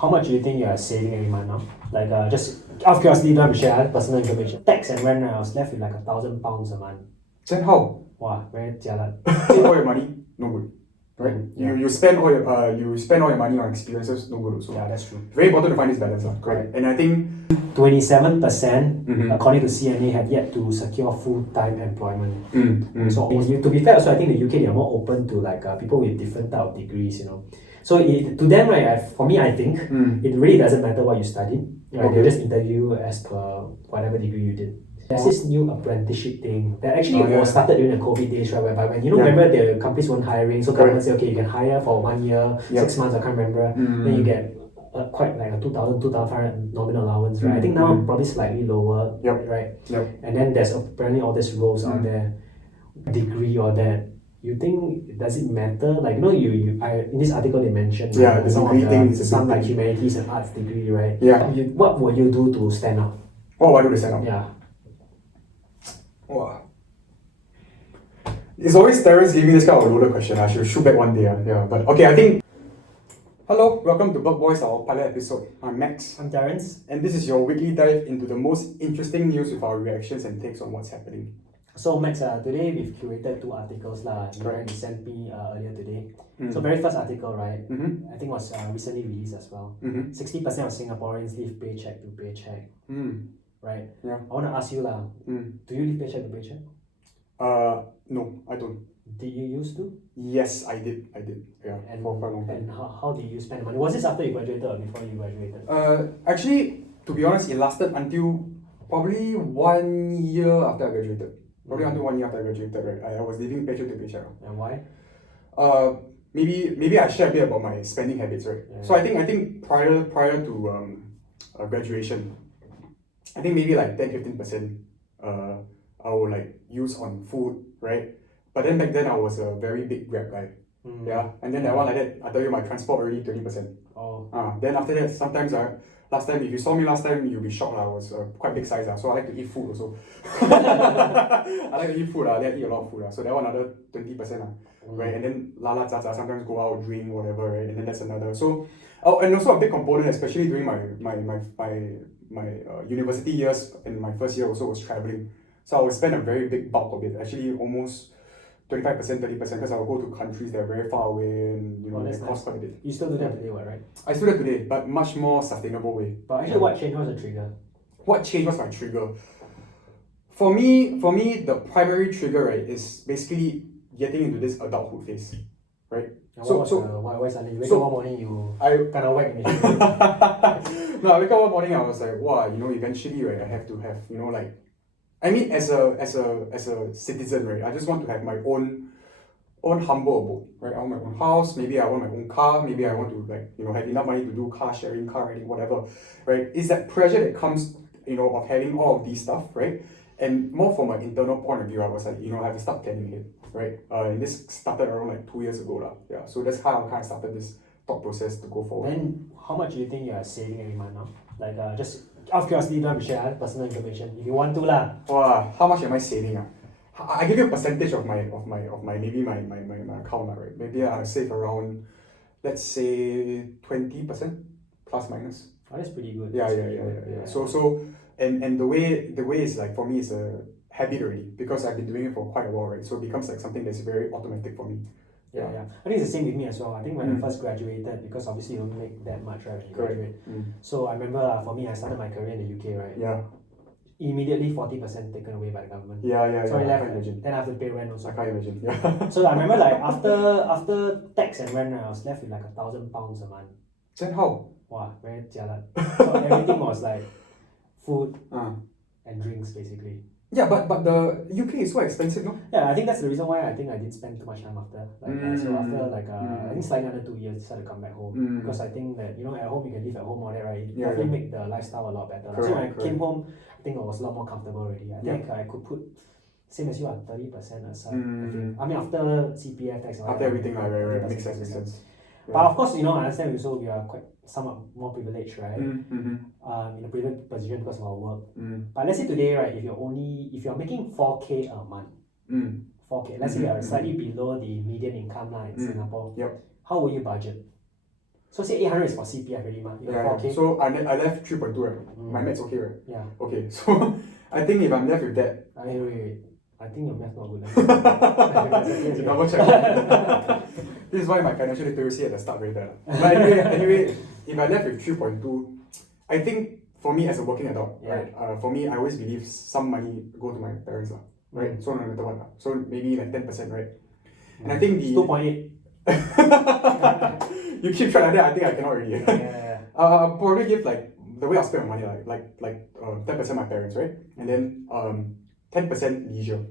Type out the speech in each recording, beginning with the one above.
how much do you think you are saving every month now? Like just out of curiosity, don't have to share personal information. Tax and rent, I was left with like £1,000 a month. Then how? Wow, very jialat. Save all your money, no good. Right? Yeah. You spend all your money on experiences, no good also. Yeah, that's true. Very important to find this balance. Correct. And I think 27% according to CNA have yet to secure full-time employment. So to be fair, also I think the UK they are more open to like people with different type of degrees, you know. So to them, right, for me, I think it really doesn't matter what you studied. Right? Okay. They'll just interview as per whatever degree you did. There's this new apprenticeship thing that actually was started during the COVID days, right? Whereby when remember the companies weren't hiring, so government say, okay, you can hire for 1 year, 6 months, I can't remember. Then you get quite like a 2,500 nominal allowance, right? I think now probably slightly lower, right? And then there's apparently all these roles out there, degree or that. You think does it matter? Like in this article they mentioned some like humanities and arts degree, right? What would you do to stand out? What would I do to stand out? Yeah. Wow. It's always Terrence giving this kind of roller question. I should shoot back one day. But okay, I think. Hello, welcome to BurgBoys, our pilot episode. I'm Max. I'm Terrence. And this is your weekly dive into the most interesting news with our reactions and takes on what's happening. So Max, today we've curated 2 articles you sent me earlier today. So very first article, right? I think was recently released as well. 60% of Singaporeans live paycheck to paycheck. Right? Yeah. I want to ask you do you live paycheck to paycheck? No, I don't. Did you used to? Yes, I did. Yeah, and, for quite a long time. And how did you spend the money? Was this after you graduated or before you graduated? Actually, to be honest, it lasted until probably 1 year after I graduated. Probably until 1 year after I graduated, right? I was living paycheck to paycheck. And why? Maybe I share a bit about my spending habits, right? Yeah. So I think prior to graduation, I think maybe like 10-15% I would like use on food, right? But then back then I was a very big Grab guy. Yeah. And then that one like that, I tell you my transport already 20%. Then after that, sometimes last time, if you saw me last time, you'll be shocked. I was quite big size, so I like to eat food also. I like to eat food, then I eat a lot of food. So that one another 20%. Right? And then la sometimes go out, drink, whatever, right? And then that's another. So, and also a big component, especially during my university years, and my first year also was traveling. So I would spend a very big bulk of it, actually almost 25%, 30%, because I will go to countries that are very far away and they cost quite a bit. You still do that today, right? I still do that today, but much more sustainable way. But actually, what changed? What was the trigger? What changed was my trigger. For me, the primary trigger, right, is basically getting into this adulthood phase, right? Why suddenly you wake up one morning I kind of whack me? No, I wake up one morning I was like, wow, eventually, right, I have to have, like. I mean, as a citizen, right, I just want to have my own humble abode, right? I want my own house, maybe I want my own car, maybe I want to have enough money to do car sharing, car renting, whatever, right? It's that pressure that comes, of having all of these stuff, right? And more from an internal point of view, I was like, I have to start planning it, right? And this started around like 2 years ago, yeah. So that's how I kind of started this thought process to go forward. Then how much do you think you are saving every month now? Like just out of curiosity, don't have to share personal information if you want to lah. Wow, how much am I saving? I give you a percentage of my maybe my account, right? Maybe I save around, let's say 20% plus minus. Oh, that's pretty good. Yeah. So and the way is like for me it's a habit already because I've been doing it for quite a while, right? So it becomes like something that's very automatic for me. Yeah. I think it's the same with me as well. I think when I first graduated, because obviously you don't make that much, right, when you graduate. So I remember for me, I started my career in the UK, right? Yeah. Immediately 40% taken away by the government. Yeah. So I left, then I have to pay rent also. I can't imagine. Yeah. So I remember like after tax and rent, I was left with like £1,000 a month. Then how? Wow, very jialat. So everything was like food and drinks basically. Yeah, but the UK is so expensive, no? Yeah, I think that's the reason why I think I didn't spend too much time after. So after I think slightly under 2 years, I decided to come back home because I think that at home you can live at home all that, right? It definitely make the lifestyle a lot better. So when I came home, I think I was a lot more comfortable already. I think I could put same as you 30% aside. I mean after CPF tax, after everything, right, makes sense. But of course, I understand also we are quite somewhat more privileged, right? In a privileged position because of our work. But let's say today, right, if you're making 4K a month, 4K, let's say you're slightly below the median income in Singapore, how will you budget? So say 800 is for CPF already, ma. You got 4K. So I left 3.2, right? My math's okay, right? Yeah. Okay, so I think if I'm left with that. Wait. I think your math's not good. Double check. This is why my financial literacy at the start very bad. But anyway, if I left with 3.2, I think for me as a working adult, right? For me, I always believe some money go to my parents, right? So no matter what, so maybe like 10%, right? And I think the 2.8. You keep trying like that, I think I cannot really. I'll probably give like the way I spend my money, like 10% my parents, right? And then 10% leisure.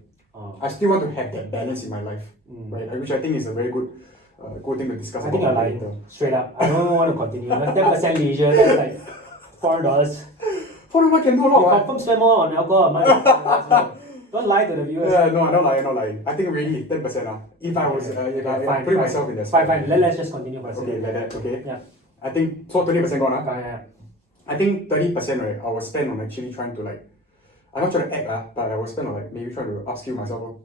I still want to have that balance in my life, right? Which I think is a very good thing to discuss. I think you're lying straight up. I don't want to continue. 10% leisure, that's like $4. $4 can do a lot. You confirm spend more on alcohol. Don't lie to the viewers. Yeah, no, I'm not lying. I think really 10%. If I was, if I put myself in that. Fine. Let's just continue for a second. Okay, like that. Okay. Yeah. I think so. 20% gone. Yeah. I think 30%, right? I will spend on actually trying to like. I'm not trying to act, but I will spend on like maybe trying to upskill myself,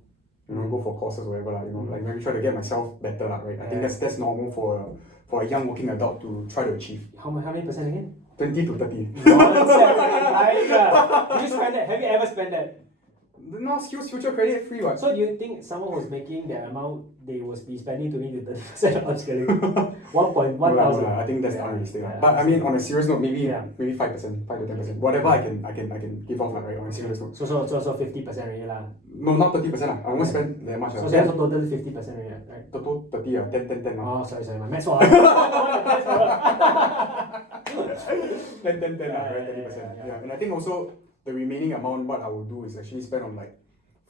go for courses or whatever, like maybe try to get myself better, right? I think that's normal for a young working adult to try to achieve. How many percent again? 20 to 30. Nonsense! You spend that? Have you ever spent that? No, skills future credit free what? So do you think someone who's making that amount, they will be spending 20 to 30% on upskilling? 1,000. I think that's unrealistic. But I mean, on a serious note, maybe 5%, 5 to 10%, whatever I can give off, right? On a serious note. So 50% already lah. No, not 30%. I won't spend that much. So that's total 50% already, right? Total 30, 10. Oh, sorry, my maths was. 10, right? 30%. Yeah. And I think also the remaining amount, what I will do is actually spend on like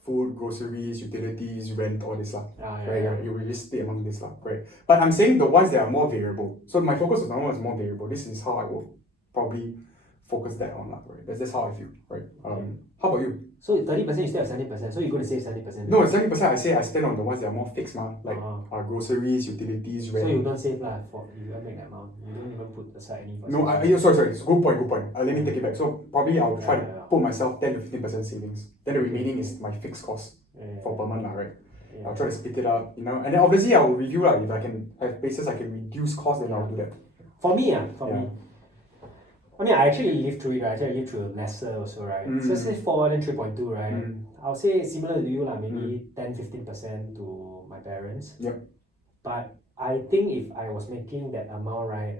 food, groceries, utilities, rent, all this right? You will just stay among this right? But I'm saying the ones that are more variable. So my focus on one is more variable. This is how I will probably focus that on, right? That's how I feel, right? How about you? So 30% you still have 70%. So you're going to save 70%. No, 70% I say I spend on the ones that are more fixed, like groceries, utilities, rent. So you don't save you don't make that amount. You don't even put aside any. No, sorry. It's good point. Let me take it back. So probably I'll try to put myself 10 to 15% savings. Then the remaining is my fixed cost for per month, right? I'll try to split it up, and then obviously I will review if I can have places I can reduce cost, then I'll do that. For me. I mean, I actually lived through it, right? I actually lived through lesser also, right? So say 4 then 3.2, right? I'll say similar to you, maybe 10-15% to my parents. Yep. But I think if I was making that amount, right,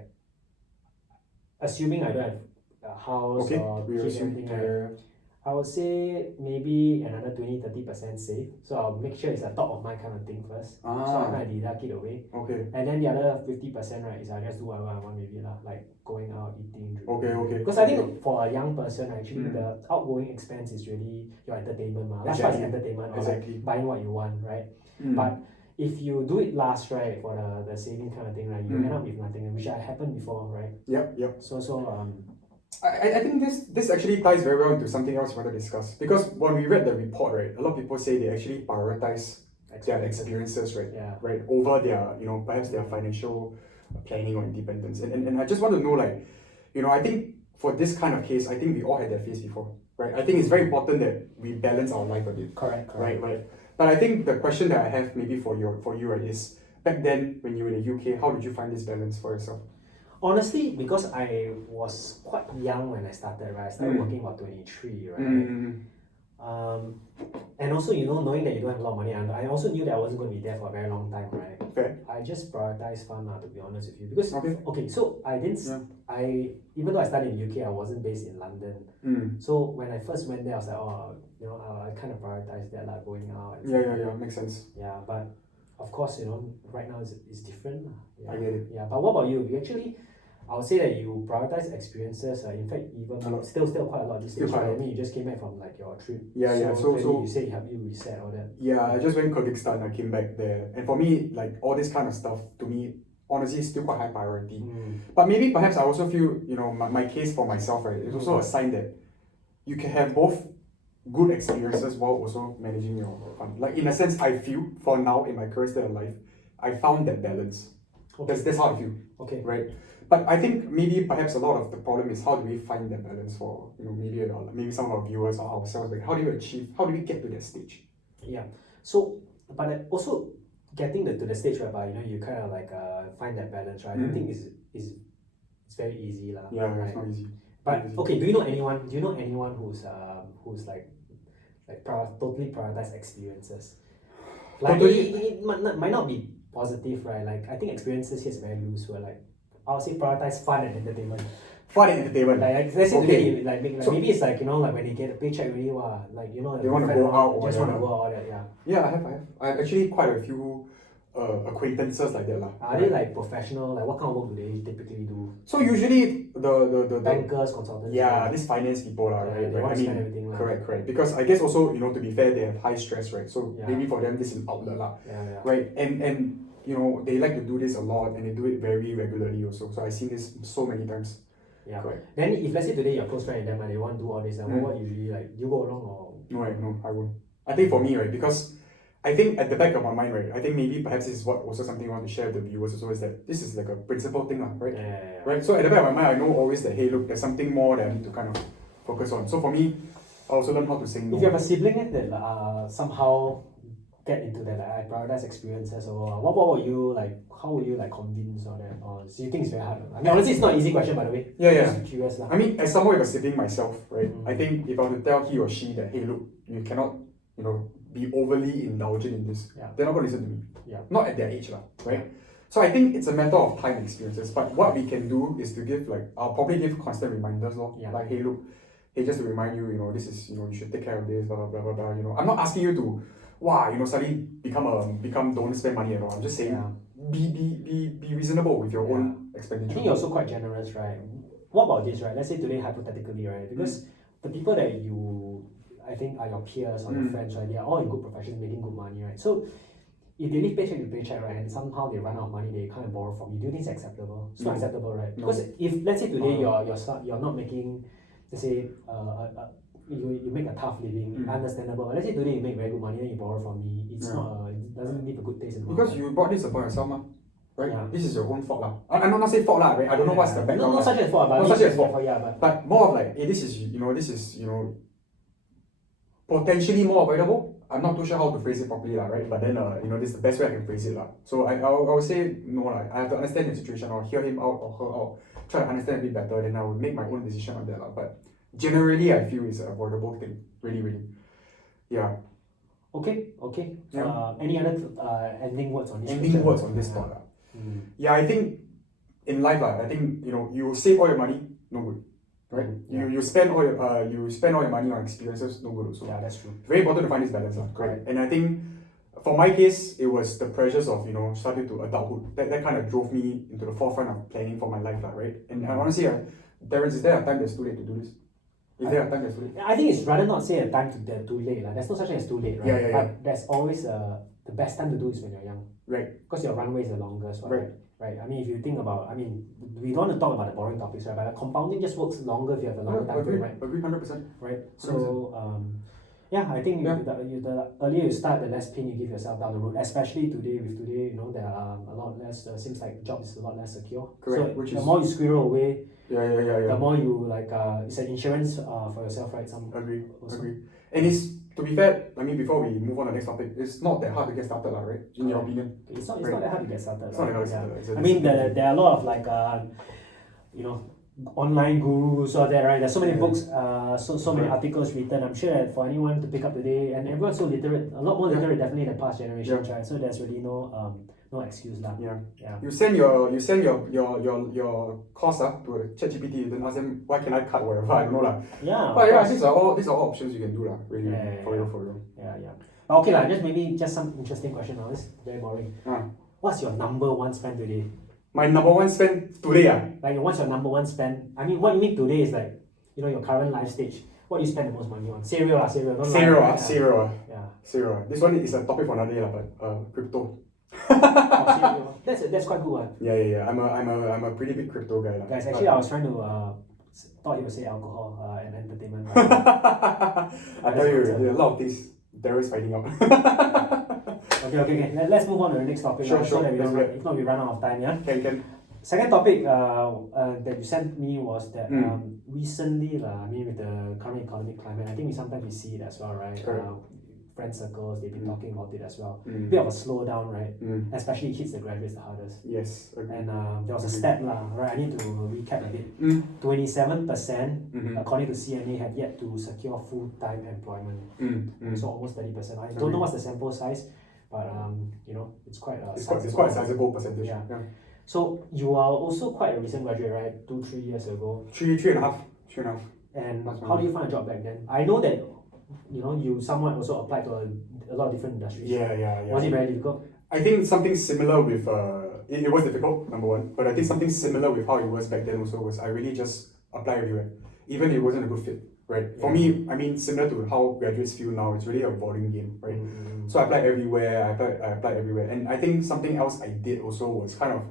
assuming I don't have a house or kids, everything, right? I would say maybe another 20-30% save. So I'll make sure it's a top of mind kind of thing first. So I kind of deduct it away. Okay. And then the other 50%, right, is I just do whatever I want maybe like going out, eating, drinking. Okay. Because I think for a young person, actually the outgoing expense is really your entertainment. That's why it's entertainment or like buying what you want, right? But if you do it last, right, for the saving kind of thing, right, you end up with nothing, which happened before, right? Yep. So I think this actually ties very well into something else we want to discuss, because when we read the report, right, a lot of people say they actually prioritize their experiences, right, right, over their perhaps their financial planning or independence, and I just want to know, I think for this kind of case, I think we all had that phase before, right? I think it's very important that we balance our life a bit. Correct. Right. But I think the question that I have maybe for you, right, is back then when you were in the UK, how did you find this balance for yourself? Honestly, because I was quite young when I started, right? I started working about 23, right? And also, knowing that you don't have a lot of money, and I also knew that I wasn't going to be there for a very long time, right? Okay. I just prioritized fun, to be honest with you, because so I didn't. Even though I studied in the UK, I wasn't based in London. So when I first went there, I was like, I kind of prioritized that, going out. Yeah, makes sense. Yeah, but of course, right now it's different. Yeah. I get it. Yeah, but what about you? You actually, I would say that you prioritize experiences. In fact, even still quite a lot these days. Right? I mean, you just came back from your trip. So you said it helped you reset all that. Yeah, I just went Kyrgyzstan. I came back there, and for me, all this kind of stuff, to me, honestly, is still quite high priority. But maybe perhaps I also feel, my case for myself, right, is also a sign that you can have both good experiences while also managing your fun. In a sense, I feel for now in my current state of life, I found that balance. That's how I feel. Okay. Right. But I think maybe perhaps a lot of the problem is how do we find that balance for maybe some of our viewers or ourselves. How do we get to that stage? Yeah. So, but also getting to the stage whereby you kind of find that balance, right? I don't think it's very easy lah. Yeah, right? it's not easy. But Not easy. okay, do you know anyone who's like totally prioritize experiences? Like Totally. it might not be positive, right? Like I think experiences here is very loose. Where like I would say prioritize fun and entertainment. Fun and entertainment. Like let's say Okay. today, like maybe it's like like when they get a paycheck, really, wow, like They wanna go out or just want to whatever. go out, all that, yeah. Yeah, I have actually quite a few acquaintances like that lah. Are they like professional? Like what kind of work do they typically do? So usually the Bankers, consultants. yeah, these finance people lah, Yeah, right? they right? want to spend everything lah. Correct. Because I guess also, to be fair, they have high stress, right? So Yeah. maybe for them this is an outlet lah, Yeah. right? And they like to do this a lot and they do it very regularly also. So I've seen this so many times. Yeah. Correct. Then if let's say today you're close friend with them and they want to do all this, Mm. what usually like you go along or No, I won't. I think for me, right, because I think at the back of my mind, right, I think maybe perhaps this is what also something I want to share with the viewers also, is that this is like a principle thing, right? yeah. Right? So at the back of my mind, I know always that, hey, look, there's something more that I need to kind of focus on. So for me, I also learn how to say no. If you have a sibling that somehow get into that, like, I prioritize experiences, or what would you like? How would you like convince or that? Or do you think it's very hard? I mean, honestly, it's not an easy question, by the way. Yeah. Just curious lah. I mean, as someone with a sibling myself, right, Mm. I think if I were to tell he or she that, hey, look, you cannot, be overly indulgent in this, Yeah. they're not going to listen to me. Yeah. Not at their age, right? So I think it's a matter of time and experiences. But what we can do is to give, I'll probably give constant reminders, Yeah. like, hey, look, hey, just to remind you, this is, you should take care of this, blah, blah, blah, blah, blah. I'm not asking you to, suddenly become don't spend money at all. I'm just saying, Yeah. be reasonable with your own I expenditure. think you're also quite generous, right? What about this, right? Let's say today, hypothetically, right? Because the people that I think are your peers or your friends, right? They are all in good professions, making good money, right? So if they live paycheck to paycheck, right, and somehow they run out of money, they can't borrow from you. Do you think it's acceptable? It's not No. acceptable, right? No. Because if let's say today you're not making, let's say you make a tough living, understandable. Let's say today you make very good money and you borrow from me. It's not it doesn't leave a good taste in the mouth. Because you brought this upon yourself, right? Yeah. This is your own fault, lah. I'm not saying fault, lah, right? I don't know what's the background. No such as fault, but Not such as fault. yeah, but But more of like, hey, this is potentially more avoidable. I'm not too sure how to phrase it properly, lah, right? But then this is the best way I can phrase it, lah. So I would say no, lah. I have to understand the situation or hear him out or her out, try to understand a bit better, then I will make my own decision on that, lah. But generally, I feel it's an avoidable thing, really. Yeah. Okay. Yeah. Any other ending words on this? Ending question? words on this thought, lah. Mm. Yeah, I think in life, I think you save all your money, no good, right? Yeah. You spend all your money on experiences, no good also. Yeah, that's true. Very important to find this balance, correct? Correct. And I think for my case, it was the pressures of starting to adulthood that kind of drove me into the forefront of planning for my life, right? And honestly, Terence, is there a time that's too late to do this? Is there a time that's too late? I think it's rather not say a time too late. There's no such thing as too late, right? Yeah. But there's always the best time to do is when you're young. Right. Because your runway is the longest, Right. Right. I mean, if you think about, we don't want to talk about the boring topics, right? But compounding just works longer if you have a longer time frame, right? Agree, 100%. Right. So, I think the earlier you start, the less pain you give yourself down the road. Especially today, there are a lot less. Seems like jobs is a lot less secure. Correct. So Which the is more you squirrel away, yeah. the more you it's an insurance for yourself, right? Agree. Also. And it's, to be fair, before we move on to the next topic, it's not that hard to get started, right? In your opinion. It's not Right. that hard to get started. It's not that hard to right? get started. I mean, there are a lot of online gurus out there, right? There's so many books, so many articles written. I'm sure that for anyone to pick up today, and everyone's so literate, a lot more literate definitely than past generations, right? So there's really no excuse lah. Yeah. Yeah. You send your course to ChatGPT, then ask them why can I cut whatever, I don't know lah. Yeah. But yeah, these are all options you can do lah. Really, Yeah, for real. Yeah. But okay lah, just some interesting question now. This is very boring. What's your number one spend today? My number one spend today, Like what's your number one spend? I mean, what you mean today is like, your current life stage. What do you spend the most money on? Cereal. Don't lie. Cereal. Yeah. Cereal. This one is a topic for another day lah, but crypto. Cereal. That's quite good one. Yeah. I'm a pretty big crypto guy lah. Guys, actually I was trying to thought you would say alcohol and entertainment. I tell you, there are a lot of things Darren's finding out. Okay. Let's move on to the next topic. Sure. So that if not we run out of time. Yeah. Can. Second topic that you sent me was that recently with the current economic climate, I think sometimes we see it as well, right? Correct. friend circles, they've been talking about it as well. Bit of a slowdown, right? Especially hits the graduates the hardest. Yes. And there was a stat right? I need to recap a bit. 27%, according to CNA, have yet to secure full-time employment. So almost 30%. I don't know what's the sample size, but it's quite a sizable percentage. Yeah. So you are also quite a recent graduate, right? 2-3 years ago. Three and a half. And how do you find a job back then? I know that you somewhat also applied to a lot of different industries. Yeah. Was it very difficult? I think something similar with it was difficult, number one, but I think something similar with how it was back then also was I really just apply everywhere, even if it wasn't a good fit, right? For me, I mean, similar to how graduates feel now, it's really a volume game, right? So I applied everywhere, I applied everywhere, and I think something else I did also was kind of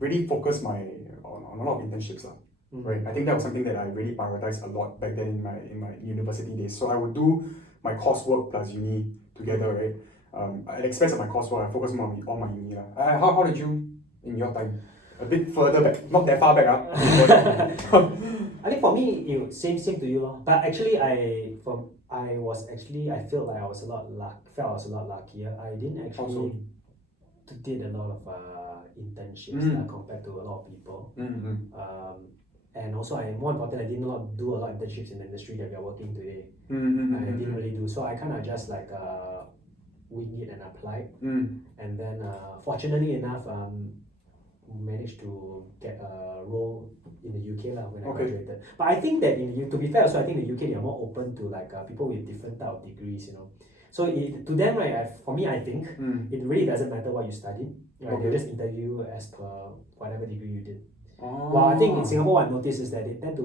really focus on a lot of internships. Right, I think that was something that I really prioritized a lot back then in my university days. So I would do my coursework plus uni together, right? At the expense of my coursework, I focused more on my uni. How did you in your time? A bit further back, not that far back. I think for me, it same to you, but actually I felt like I was a lot luckier. I didn't actually did a lot of internships compared to a lot of people. And also, more important, I did not do a lot of internships in the industry that we are working today. I didn't really do. So I kind of just wing it and applied. And then, fortunately enough, managed to get a role in the UK when I graduated. But I think that to be fair, also I think the UK they are more open to people with different type of degrees. So to them, right? For me, I think it really doesn't matter what you studied. Right? They just interview as per whatever degree you did. Well, I think in Singapore, what I noticed is that they tend to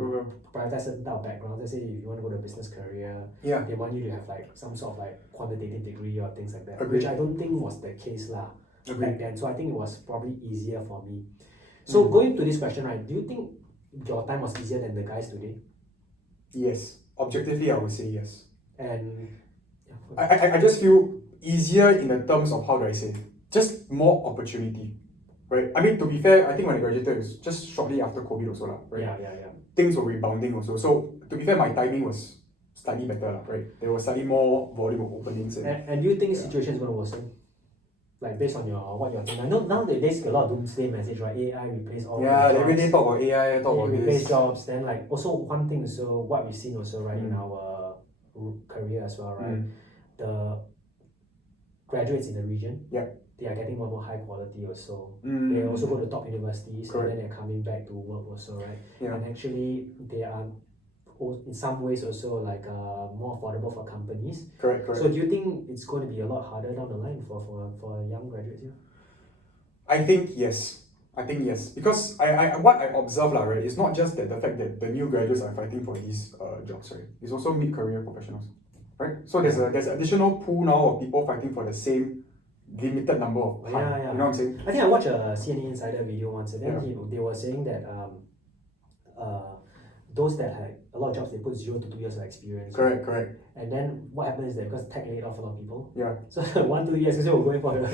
prioritize certain type of backgrounds. Let's say if you want to go to a business career, they want you to have some sort of quantitative degree or things like that, which I don't think was the case back then. So I think it was probably easier for me. So going to this question, right? Do you think your time was easier than the guys today? Yes, objectively, I would say yes. And I just feel easier in the terms of how do I say, just more opportunity. Right. I mean, to be fair, I think when I graduated, it was just shortly after COVID also, right? Yeah. Things were rebounding also. So, to be fair, my timing was slightly better, right? There was slightly more volume of openings. And do you think the situation is going to worsen? Based on what you're thinking. I know nowadays a lot of doomsday message, right? AI replace all jobs. Every day talk about AI, talk about replace jobs. Then also one thing also, what we've seen also, right, in our career as well, right? The graduates in the region. They are getting more high quality also. They also go to top universities. And then they're coming back to work also, right? And actually they are in some ways also more affordable for companies. Correct. So do you think it's going to be a lot harder down the line for young graduates here? I think yes. Because I what I observe right, it's not just that the fact that the new graduates are fighting for these jobs, right? It's also mid-career professionals, right? So there's additional pool now of people fighting for the same limited number of time. You know what I'm saying? I think I watched a CNN Insider video once, and then they were saying that those that had a lot of jobs, they put 0 to 2 years of experience. Correct. And then what happens is that because tech laid off a lot of people, so 1-2 years instead of going for it's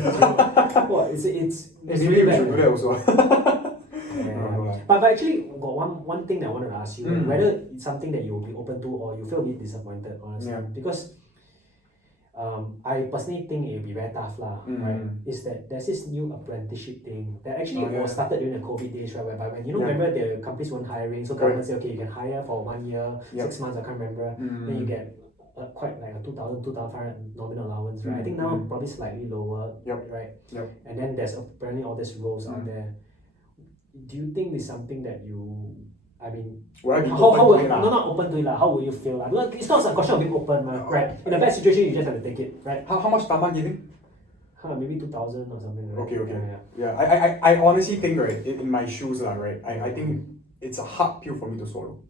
really bad. We should do that also. But actually, got one thing that I wanted to ask you, whether it's something that you will be open to or you feel a bit disappointed, honestly, because I personally think it will be very tough right? Is that there's this new apprenticeship thing that actually was started during the COVID days, right? Whereby when remember the companies weren't hiring, so government said, okay, you can hire for 1 year, 6 months, I can't remember, then you get quite a 2,500 nominal allowance, right? I think now probably slightly lower, right? And then there's apparently all these roles out there. Do you think it's something that you? I mean, not open to it. How will you feel? Because it's not a question of being open, right? In a bad situation, you just have to take it, right? How much taman giving? Maybe 2,000 or something. Right? Okay. I honestly think, right, in my shoes, right, I think it's a hard pill for me to swallow,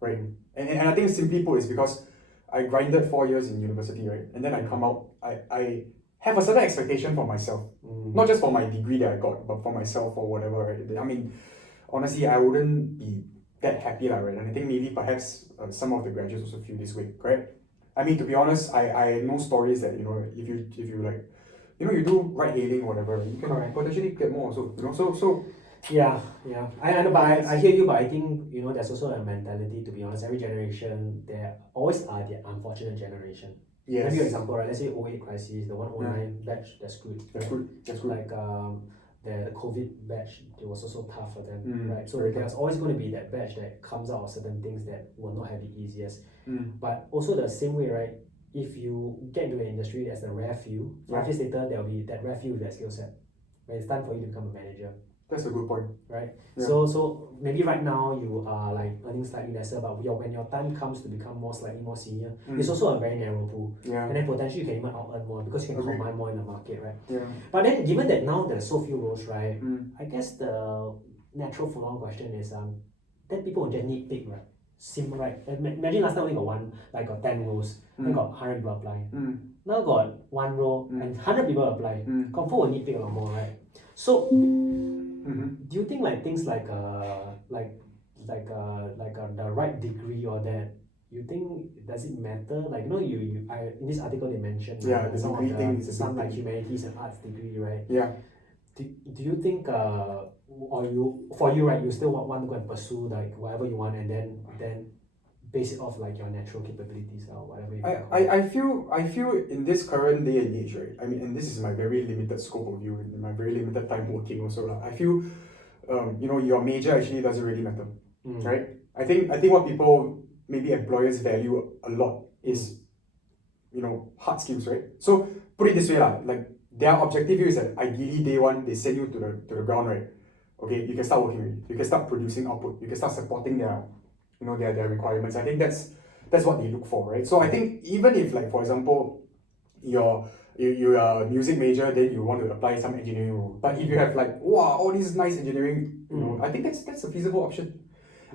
right? And I think simply put, is because I grinded 4 years in university, right? And then I come out, I have a certain expectation for myself, not just for my degree that I got, but for myself or whatever, right? I mean, honestly, I wouldn't be that happy, right? And I think maybe perhaps some of the graduates also feel this way, correct? I mean, to be honest, I know stories that, if you like, you do ride hailing or whatever, you can potentially get more also, so yeah. I know, but I hear you, but I think, there's also a mentality, to be honest, every generation, there always are the unfortunate generation. Yes. Let me give you an example, right? Let's say 08 crisis, the 109 batch, that's good. That's good. That's good. Like the COVID batch, it was also tough for them, right? So Very there's always going to be that batch that comes out of certain things that will not have the easiest. But also the same way, right? If you get into an industry as a rare few, 5 years later there will be that rare few with that skill set. When it's time for you to become a manager. That's a good point. Right? Yeah. So maybe right now you are like earning slightly lesser, but when your time comes to become slightly more senior, it's also a very narrow pool. Yeah. And then potentially you can even out earn more because you can command more in the market, right? Yeah. But then given that now there's so few roles, right? I guess the natural follow-on question is then people will just nitpick, right? Right? Imagine last time only got one, like got 10 roles, then got 100 people apply. Now got one role and 100 people apply. Confirm will nitpick a lot more, right? So do you think like things like the right degree or that, you think does it matter? Like in this article they mentioned some like humanities and arts degree, right? Yeah. Do you think for you, right, you still want to go and pursue like whatever you want and then base it off like your natural capabilities or whatever you I feel in this current day and age, right? I mean, and this is my very limited scope of view and my very limited time working also. I feel your major actually doesn't really matter. Right? I think what people, maybe employers, value a lot is hard skills, right? So put it this way, like their objective here is that ideally day one they send you to the ground, right? Okay, you can start working already. You can start producing output. You can start supporting their requirements. I think that's what they look for, right? So I think even if, like, for example, you are a music major, then you want to apply some engineering role. But if you have like all these nice engineering, I think that's a feasible option.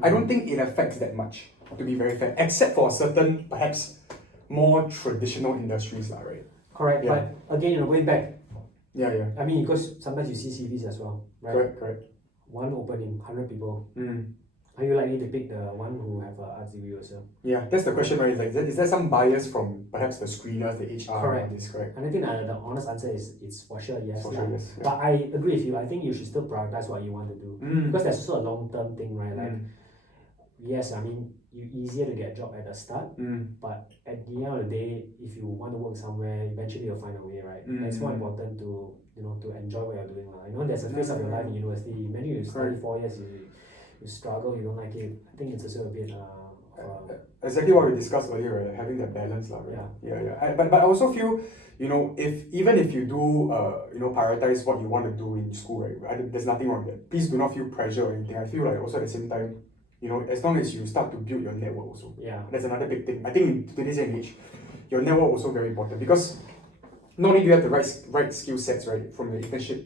I don't think it affects that much, to be very fair, except for certain perhaps more traditional industries, right? Correct. Yeah. But again, going back. Yeah. I mean, because sometimes you see CVs as well, right? Correct. One opening, 100 people. Are you likely to pick the one who have an arts degree also? Yeah, that's the question, right? Like, is there some bias from perhaps the screeners, the HR? Correct. This, correct? And I think the honest answer is it's for sure yes. For sure, yes. Yeah. But I agree with you. I think you should still prioritize what you want to do because that's also a long-term thing, right? Like, yes, I mean, you easier to get a job at the start, but at the end of the day, if you want to work somewhere, eventually you'll find a way, right? And it's more important to to enjoy what you're doing. There's a phase of your life in university. Imagine you study 4 years, you struggle, you don't like it. I think it's also a bit exactly what we discussed earlier, right? Like having that balance, right? Yeah. But I also feel, even if you do prioritize what you want to do in school, right? There's nothing wrong with that. Please do not feel pressure or anything. I feel like also at the same time, as long as you start to build your network also. Yeah. That's another big thing. I think in today's age, your network also very important because not only do you have the right skill sets, right, from the internship,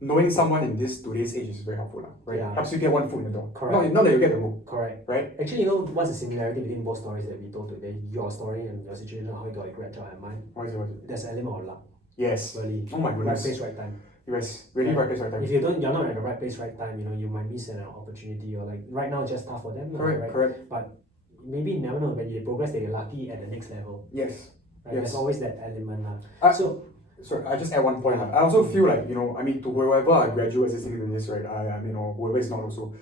knowing someone in today's age is very helpful, right? Yeah. Helps you get one foot in the door. Correct. Not that you get the role. Correct. Right? Actually, what's the similarity between both stories that we told today? Your story and your situation, how you got a grad job, and mine. What is it? There's an element of luck. Yes. Really. Oh my goodness. Right place, right time. Yes. Really right place, right time. If you're not at the right place, right time, you might miss an opportunity, or like right now it's just tough for them. Correct. But maybe you never know, when they progress, they're lucky at the next level. Yes. Right? Yes. There's always that element. Sorry, I just add one point. I also feel like, to whoever are graduates listening to this, right? Whoever is not also.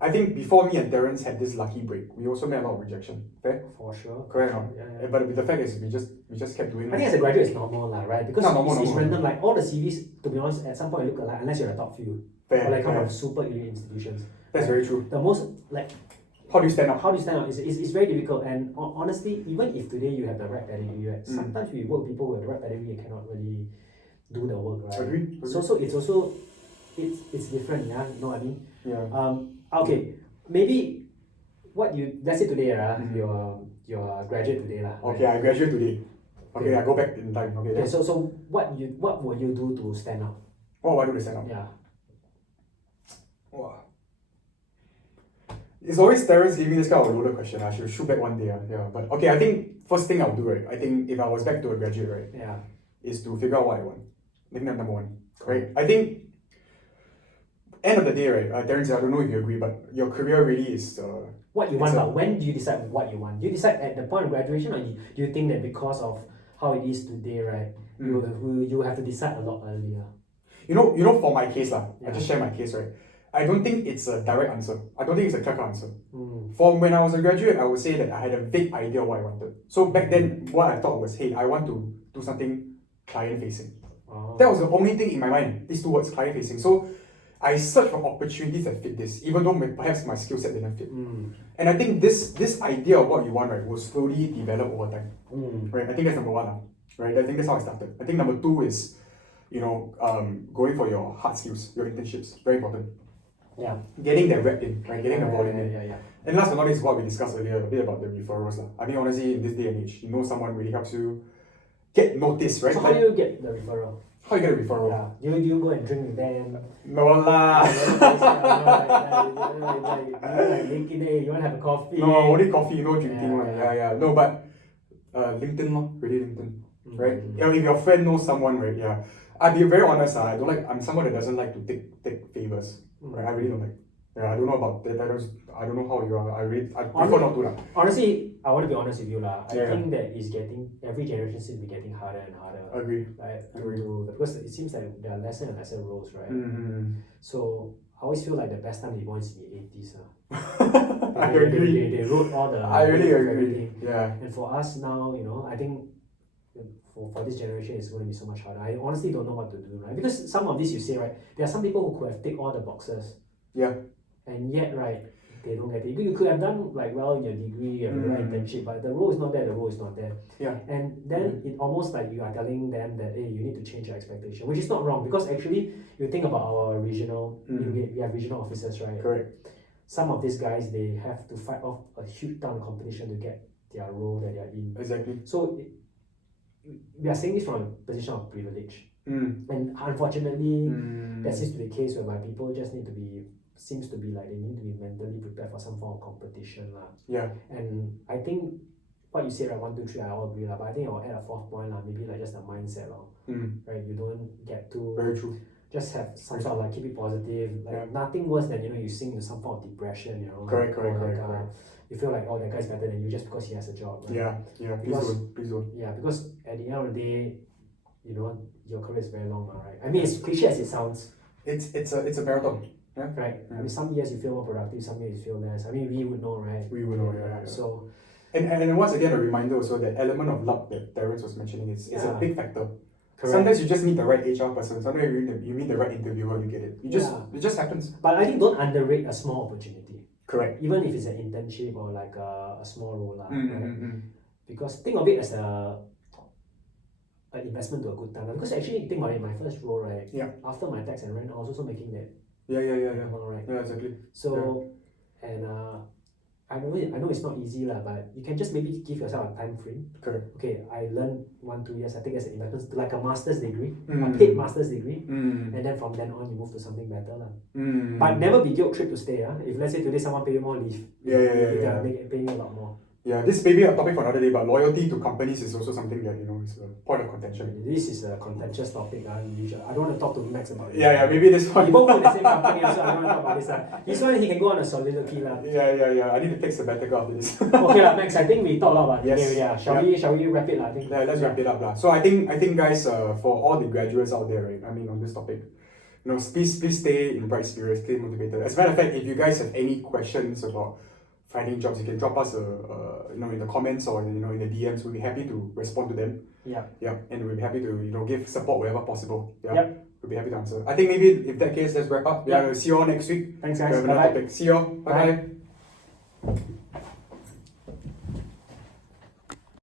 I think before me and Terrence had this lucky break, we also made a lot of rejection. Fair? For sure. Correct. Yeah. But the fact is, we just kept doing it. I think as a graduate, it's normal, right? Because it's random. Like all the CVs, to be honest, at some point you look alike, unless you're the top few. Fair. Or like come from super elite institutions. That's very true. The most how do you stand out? It's very difficult, and honestly, even if today you have the right pedigree, right, sometimes we work with people who have the right pedigree and cannot really do the work, right? Agree. So it's also it's different, yeah. You know what I mean? Yeah. Okay, maybe let's say today, you're a graduate today, lah. Okay, I graduate today. Okay, I go back in time. Okay. So what will you do to stand out? What will I do to stand out? Yeah. Wow. It's always Terrence giving this kind of loaded question. I should shoot back one day. Yeah. But okay, I think first thing I'll do, right? I think if I was back to a graduate, right? Yeah. Is to figure out what I want. I think that's number one. Right? I think end of the day, right? Terrence, I don't know if you agree, but your career really is what you want. But when do you decide what you want? Do you decide at the point of graduation, or do you think that because of how it is today, right? You have to decide a lot earlier. For my case, I just share my case, right? I don't think it's a direct answer. I don't think it's a clear answer. From when I was a graduate, I would say that I had a vague idea of what I wanted. So back then, what I thought was, hey, I want to do something client-facing. That was the only thing in my mind, these two words, client-facing. So I searched for opportunities that fit this, even though perhaps my skill set didn't fit. And I think this idea of what you want, right, will slowly develop over time. Right? I think that's number one. Right? I think that's how I started. I think number two is, going for your hard skills, your internships, very important. Yeah. Getting that rep in, right? Getting the volume in. Yeah. And last but not least, what we discussed earlier, a bit about the referrals. I mean, honestly, in this day and age, someone really helps you get noticed, right? So how do you get the referral? How you get a referral? Yeah. Do you go and drink with them? No lah. You want to have a coffee? No, only coffee, drinking. Yeah. No, but LinkedIn, really LinkedIn, right? If your friend knows someone, right? Yeah. I'll be very honest. I'm someone that doesn't like to take favors. Right? I really don't like. Yeah, I don't know about that. I don't know how you are. I prefer not to lah. Honestly, I want to be honest with you lah. I Yeah. think that every generation seems to be getting harder and harder. Agree. Right? Agree. Because it seems like there are lesser and lesser roles, right? So I always feel like the best time to be born is in the 80s. I agree. They wrote all the. I really agree. Everything. Yeah. And for us now, I think for this generation, it's going to be so much harder. I honestly don't know what to do, right? Because some of these you say, right, there are some people who could have ticked all the boxes. Yeah. And yet, right, they don't get it. You could have done like well in your degree, you have the right internship, but the role is not there, the role is not there. Yeah. And then it almost like you are telling them that, hey, you need to change your expectation, which is not wrong, because actually, you think about our regional, we have regional officers, right? Correct. Some of these guys, they have to fight off a huge ton of competition to get their role that they are in. Exactly. So, we are saying this from a position of privilege. And unfortunately, that seems to be the case whereby people just seems to be like they need to be mentally prepared for some form of competition lah. Yeah. And I think what you say, right, 1, 2, 3, I all agree lah. But I think I'll add a fourth point lah, maybe like just the mindset lah. Right, you don't get too. Very true. Just have some sort of like keep it positive. Like nothing worse than you sink into some form of depression. Correct. You feel like that guy's better than you just because he has a job. Right? Yeah. Please don't. Yeah, because at the end of the day, your career is very long, right? I mean, as cliche as it sounds. It's a marathon. Yeah. Right. I mean, some years you feel more productive, some years you feel less. I mean, we would know, right? We would know, yeah. So, and once again, a reminder also that element of luck that Terrence was mentioning is a big factor. Correct. Sometimes you just need the right HR person. Sometimes you meet the right interviewer, you get it. It just happens. But I think don't underrate a small opportunity. Correct. Even if it's an internship or like a small role, right? Because think of it as an investment to a good time. Because actually, think about it, my first role, right? Yeah. After my tax and rent, I was also making that. Yeah. Right. Yeah, exactly. So, and I know it's not easy lah, but you can just maybe give yourself a time frame. Correct. Okay, I learned 1, 2 years. I think as an investment, like a master's degree, a paid master's degree, and then from then on you move to something better lah. But never be guilt trip to stay. If let's say today someone pay you more leave, they are paying you a lot more. Yeah, this may be a topic for another day, but loyalty to companies is also something that is a point of contention. This is a contentious topic. I don't want to talk to Max about it. Yeah, maybe this one. We both work in the same company, so I don't want to talk about this. This one he can go on a soliloquy lah. Yeah. I need to take sabbatical after this. Okay lah, Max. I think we talked a lot about it. Yes. Shall we wrap it lah? Yeah, let's wrap it up lah. So I think guys, for all the graduates out there, right? I mean, on this topic, please stay in bright spirits, stay motivated. As a matter of fact, if you guys have any questions about finding jobs, you can drop us in the comments or in the DMs. We'll be happy to respond to them. Yeah, and we'll be happy to give support wherever possible. Yeah, we'll be happy to answer. I think maybe if that case, let's wrap up. Yeah, we'll see you all next week. Thanks guys. Bye. See you all. Bye.